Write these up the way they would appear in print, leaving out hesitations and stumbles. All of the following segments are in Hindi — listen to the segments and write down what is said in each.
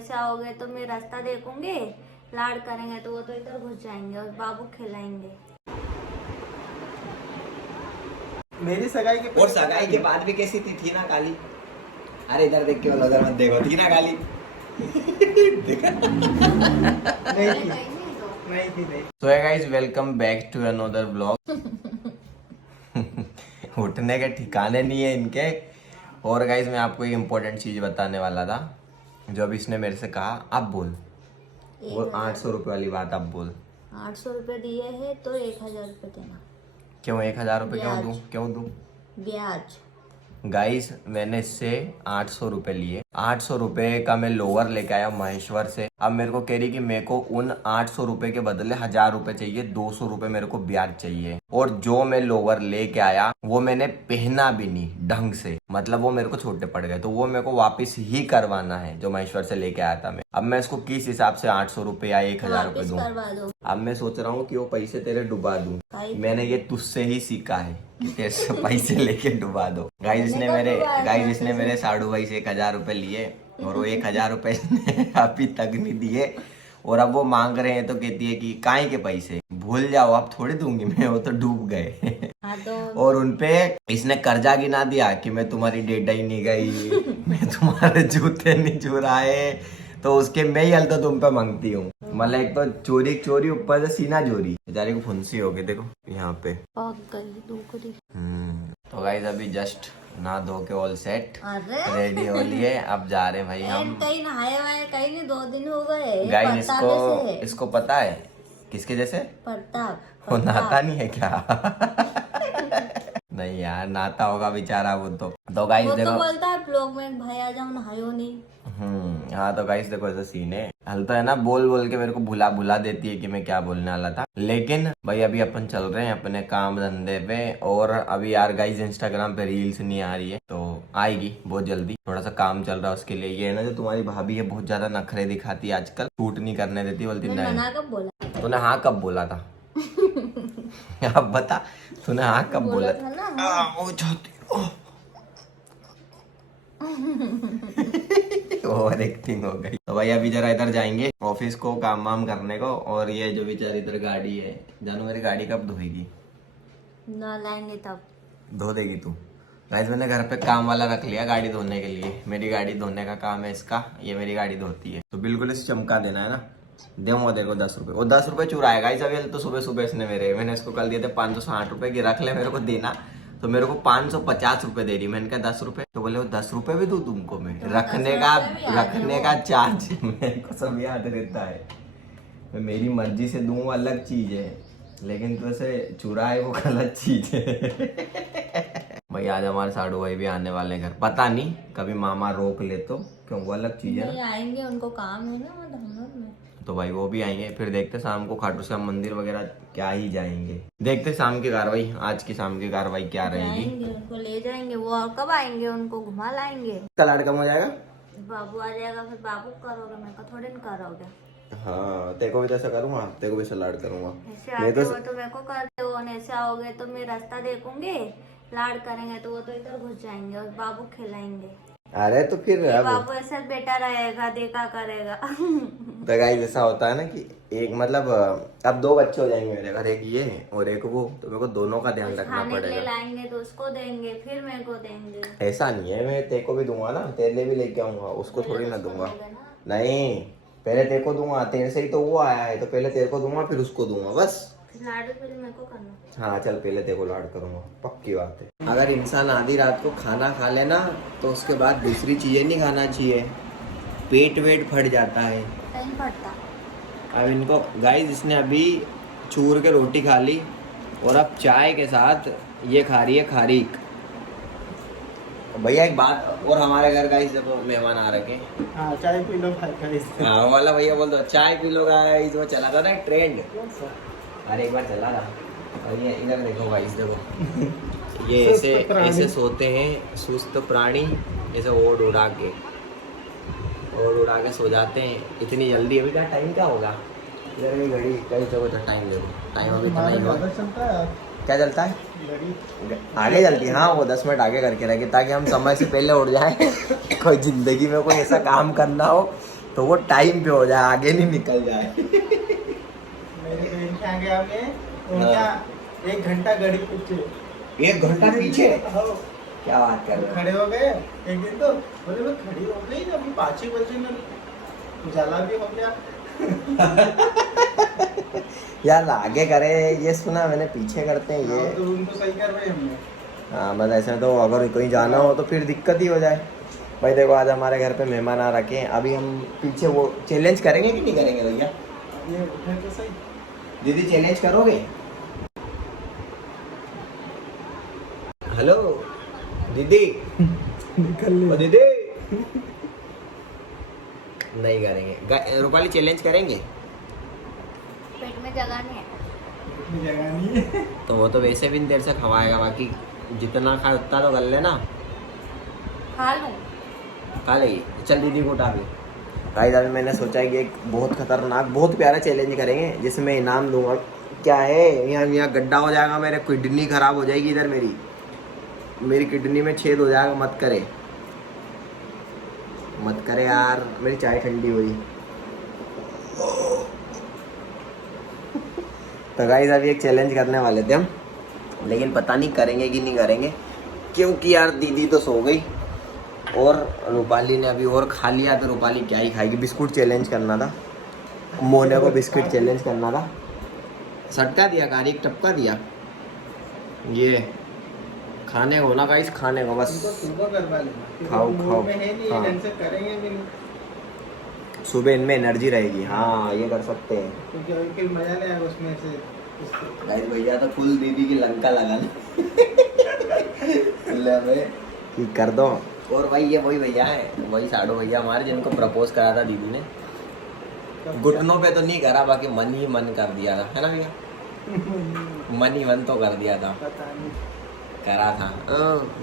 ऐसे आओगे तो मैं रास्ता देखूंगी, लाड करेंगे तो वो तो इधर घुस जाएंगे और बाबू खिलाएंगे। मेरी सगाई के और सगाई के बाद भी कैसी थी ना काली। अरे इधर देख के बोलो, उधर मत देखो, थी ना काली। नहीं थी नहीं। So hey guys, welcome back to another vlog। उठने के ठिकाने नहीं है इनके। और गाइज मैं आपको एक इम्पोर्टेंट चीज बताने वाला था, जो अभी इसने मेरे से कहा। अब बोल, वो 800 रुपये वाली बात अब बोल। 800 रुपए दिए हैं तो 1000 रुपए देना। क्यों 1000 रुपये क्यों ब्याज। दूं, क्यों दूं? ब्याज। गाइस मैंने इससे 800 रुपये लिए। 800 रुपये का मैं लोअर लेके आया महेश्वर से। अब मेरे को कह रही कि मेरे को उन 800 रुपये के बदले 1000 रुपये चाहिए, 200 रुपये मेरे को ब्याज चाहिए। और जो मैं लोअर लेके आया वो मैंने पहना भी नहीं ढंग से, मतलब वो मेरे को छोटे पड़ गए, तो वो मेरे को वापस ही करवाना है जो महेश्वर से लेके आया था मैं। अब मैं इसको किस हिसाब से 800 रुपये या 1000 रुपये दूं? करवा दो। अब मैं सोच रहा हूँ कि वो पैसे तेरे डुबा दूं। मैंने ये तुझसे ही सीखा है कि तेरे से पैसे लेके डुबा दो। गाइस इसने मेरे साड़ू भाई से 1000 रुपये लिए और वो 1000 रुपये इसने अभी तक नहीं दिए। और अब वो मांग रहे हैं तो कहती है कि काहे के पैसे, भूल जाओ, अब थोड़ी दूंगी मैं, वो तो डूब गए। और उनपे इसने कर्जा गिना दिया कि मैं तुम्हारी डेटा ही नहीं गई, मैं तुम्हारे जूते नहीं चुराए, तो उसके मैं ही हल तो तुम पे मांगती हूँ। मतलब एक तो चोरी चोरी, ऊपर से सीना चोरी। बेचारे को फुंसी हो गई, देखो यहाँ पे। तो गाइस अभी जस्ट नहा धो के ऑल सेट रेडी हो लिए। अब जा रहे भाई हम कहीं नहाए वाए कहीं नहीं, 2 दिन हो गए। गाइस इसको पता है किसके जैसे प्रताप। वो नहाता नहीं है क्या? नहीं यार, नहाता होगा बेचारा वो तो गाइस वो देखो। तो बोलता है ब्लॉग में भाई आ जाओ, नहायो नहीं। हाँ तो गाइस देखो ऐसा सीन है, हलता है ना, बोल बोल के मेरे को भुला देती है कि मैं क्या बोलने वाला था। लेकिन भाई अभी अपन चल रहे हैं अपने काम धंधे पे। और अभी यार गाइस इंस्टाग्राम पे रील्स नहीं आ रही है, तो आएगी बहुत जल्दी। थोड़ा सा काम चल रहा है उसके लिए। ये है ना जो तुम्हारी भाभी है, बहुत ज्यादा नखरे दिखाती है आजकल, शूट नहीं करने देती, बोलती नहीं। मना कब बोला तूने हाँ कब बोला था? अब बता, तूने हाँ कब बोला था? और एक्टिंग हो गई। तो भाई अभी जरा इधर जाएंगे ऑफिस को काम वाम करने को। और ये जो बेचारी इधर गाड़ी है, जानू मेरी गाड़ी कब धोएगी? ना लाएंगे तब धो देगी तू? गाइस मैंने घर पे काम वाला रख लिया गाड़ी धोने के लिए। मेरी गाड़ी धोने का काम है इसका, ये मेरी गाड़ी धोती है। तो बिल्कुल इसे चमका देना है ना। दूंगा तेरे को 10 रुपए। वो 10 रुपए चुराएगा गाइस अभी तो सुबह सुबह इसने मैंने इसको कल दिए थे 560 रुपए की, रख ले मेरे को देना। तो मेरे को 550 रुपए दे रही। मैंने कहा 10 रुपए, तो बोले वो 10 रुपए भी दूं तुमको मैं? रखने का चार्ज मेरे को सब याद रहता है। मैं मेरी मर्जी से दूं वो अलग चीज है, लेकिन तो ऐसे चुराए वो गलत चीज है। भाई आज हमारे साड़ू भाई भी आने वाले हैं घर, पता नहीं कभी मामा रोक ले तो, क्यों वो अलग चीज है ना। आएंगे, उनको काम है ना धमनोर में, तो भाई वो भी आएंगे। फिर देखते शाम को खाटू श्याम मंदिर वगैरह क्या ही जाएंगे। देखते शाम की कार्रवाई, आज की शाम की कार्रवाई क्या रहेगी। उनको ले जाएंगे। वो और कब आएंगे? उनको घुमा लाएंगे। कल कम हो जाएगा, बाबू आ जाएगा, फिर बाबू करोगे, मेरे को थोड़ी ना करोगे। हाँ तेरे को भी तो ऐसा करूँगा, तेरे को भी सलाड करूँगा। ऐसे आते हो तो मेरे को करते हो, ऐसे आओगे तो मैं रास्ता देखूंगी, लाड करेंगे तो वो तो इधर घुस जाएंगे और बाबू खिलाएंगे। अरे तो फिर बाबू ऐसा बेटा रहेगा, देखा करेगा। तो गाइस ऐसा होता है ना कि एक मतलब अब 2 बच्चे हो जाएंगे मेरे घर, एक ये और एक वो, तो मेरे को दोनों का ध्यान रखना पड़ेगा। लाएंगे तो उसको देंगे, फिर मेरे को देंगे। ऐसा नहीं है, मैं तेरे को भी दूंगा ना, तेरे लिए भी लेके आऊंगा, उसको थोड़ी ना दूंगा। नहीं पहले तेरे को दूंगा, तेरे से ही तो वो आया है, तो पहले तेरे को दूंगा फिर उसको दूंगा, बस। लाडू फिर मेरे को करना। हाँ चल पहले तेरे को लाड करूंगा, पक्की बात है। अगर इंसान आधी रात को खाना खा लेना तो उसके बाद दूसरी चीजें नहीं खाना चाहिए, पेट वेट फट जाता है। नहीं फटता। अब इनको गाइस इसने अभी चूर के रोटी खा ली और अब चाय के साथ ये खा रही है खारीक। भैया एक बात और, हमारे घर गाइस जब मेहमान आ रखे, हाँ चाय पी लो गाइस। हाँ वाला भैया बोल दो चाय पी लो गाइस, वो चला था ना ट्रेंड। अरे एक बार चला था। और ये इधर देखो गाइस, देखो ये ऐसे सोते हैं सुस्त प्राणी, ऐसे ओढ़ उड़ा के सो जाते हैं इतनी जल्दी। अभी क्या टाइम क्या होगा? इधर की घड़ी कई जगह टाइम देखो, टाइम अभी इतना ही हुआ। क्या चलता है? आगे चलती है। हाँ वो 10 मिनट आगे करके रखे ताकि हम समय से पहले उठ जाएं। कोई जिंदगी में कोई ऐसा काम करना हो तो वो टाइम पे हो जाए, आगे नहीं निकल जाए। मेरी बहन के आगे आगे उनका 1 घंटा गाड़ी पीछे। 1 घंटा पीछे? हाँ। क्या बात कर रहे खड़े हो गए एक दिन, तो बोले मैं खड़ी हो गई, अभी 5 ही बजे में उजाला भी हो गया। यार आगे करे, ये सुना मैंने पीछे करते हैं ये। तो उनको सही कर रहे हमने। हाँ बस ऐसे तो अगर कहीं जाना हो तो फिर दिक्कत ही हो जाए। भाई देखो आज हमारे घर पे मेहमान आ रखे हैं, अभी हम पीछे वो चैलेंज करेंगे कि नहीं करेंगे भैया? ये उठे तो सही। दीदी चैलेंज करोगे? हेलो दीदी। निकल ओ दीदी। नहीं करेंगे। रूपाली चैलेंज करेंगे? पेट में जगह नहीं है। इतनी जगह नहीं है। तो वो तो वैसे भी देर से खवाएगा, बाकी जितना खाए उतना तो कर लेना। खा लूं। खा लेगी? चल दीदी को उठा भी। गाइस अभी मैंने सोचा है कि एक बहुत खतरनाक बहुत प्यारा चैलेंज करेंगे जिसमें इनाम दूंगा। क्या है, यहाँ गड्ढा हो जाएगा, मेरे किडनी खराब हो जाएगी, इधर मेरी किडनी में छेद हो जाएगा। मत करे यार, मेरी चाय ठंडी हुई। तो गाइस अभी एक चैलेंज करने वाले थे हम, लेकिन पता नहीं करेंगे कि नहीं करेंगे, क्योंकि यार दीदी तो सो गई और रूपाली ने अभी और खा लिया। तो रूपाली क्या ही खाएगी? बिस्कुट चैलेंज करना था, मोने को बिस्किट चैलेंज करना था। सटका दिया, गाड़ी टपका दिया। ये खाने को ना गाइस, खाने को बस। उनको सुबह करवा लेना। खाओ। में है नहीं, हाँ। ढंग से करेंगे भी नहीं। सुबह इनमें एनर्जी रहेगी। हाँ ये कर सकते हैं। क्योंकि अभी फिर मजा नहीं आएगा उसमें से। गाइस भैया तो फुल दीदी की लंका लगाना कि कर दो। और भाई ये वही भैया है, वही साडू भैया हमारे जिनको प्रपोज करा था दीदी ने। घुटनों पे तो नहीं करा, बाकी मन ही मन कर दिया था, है ना भैया? मन ही मन तो कर दिया था, पता नहीं। करा था।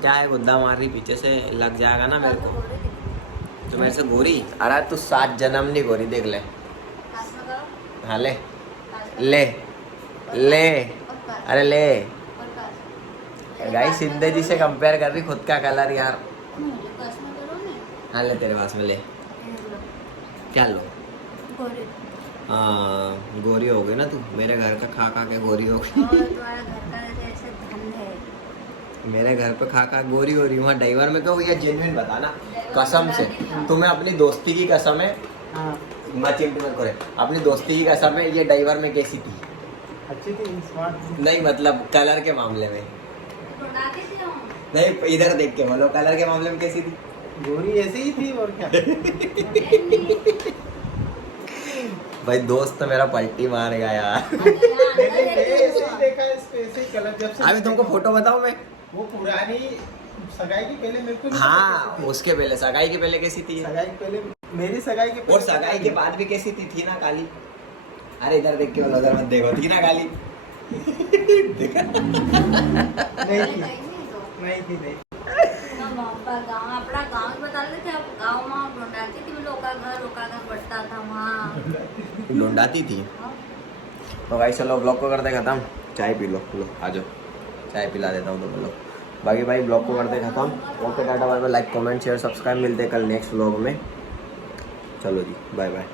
जाए गुद्दा मार रही पीछे से, लग जाएगा ना मेरे को। तो मेरे से गोरी? अरे तू 7 जन्म नहीं गोरी, देख ले। पास में करो। हाँ ले पास ले ले, और पास अरे ले। और पास। गाइस सिंधे जी से कंपेयर कर रही खुद का कलर यार। मुझे पास में करो ना। हाँ ले तेरे पास में ले। ये लो। क्या लो? गोरी। हाँ गोरी हो गई ना तू, मेरे घर का खा खा के गोरी हो गई। और तुम्हारा घर का ऐसे धन है। मेरे घर पे खा खा गोरी हो रही। वहाँ ड्राइवर में तो भैया जेन्युइन बताना, कसम से तुम्हें अपनी दोस्ती की कसम है। हाँ मैं चिंटू मत करे, अपनी दोस्ती की कसम है, ये ड्राइवर में कैसी थी? अच्छी थी, स्मार्ट। नहीं मतलब कलर के मामले में ढूंढाती थी हम। नहीं, इधर देख के बोलो, कलर के मामले में कैसी थी? गोरी ऐसे ही थी और क्या। भाई दोस्त तो मेरा पलटी मार गया यार। ऐसे ही देखा है इसको, ऐसे ही कलर। जब से अभी तुमको फोटो बताऊं मैं? वो पुरानी सगाई के पहले मेरे को नहीं हाँ पता कैसी उसके पहले, सगाई के पहले कैसी थी? थी। सगाई के पहले, मेरी सगाई के और सगाई के बाद भी कैसी थी ना काली? अरे इधर देख के बोलो, उधर मत देखो, थी ना काली? देखा? नहीं थी, तो नहीं थी, नहीं। गाँव अपना गाँव ही बता देते थे। गाँव वहाँ ढूंढाती थी, लोका घर बढ़ता था वहाँ। ढूंढाती थी। तो भाई चलो ब्लॉग को करते खत्म। चाय पी लो, आ जाओ चाय पिला देता हूँ तुम लोग। बाकी भाई ब्लॉग को करते खत्म। Okay tata bye bye, like comment share subscribe. मिलते हैं कल नेक्स्ट व्लॉग में। चलो जी बाय बाय।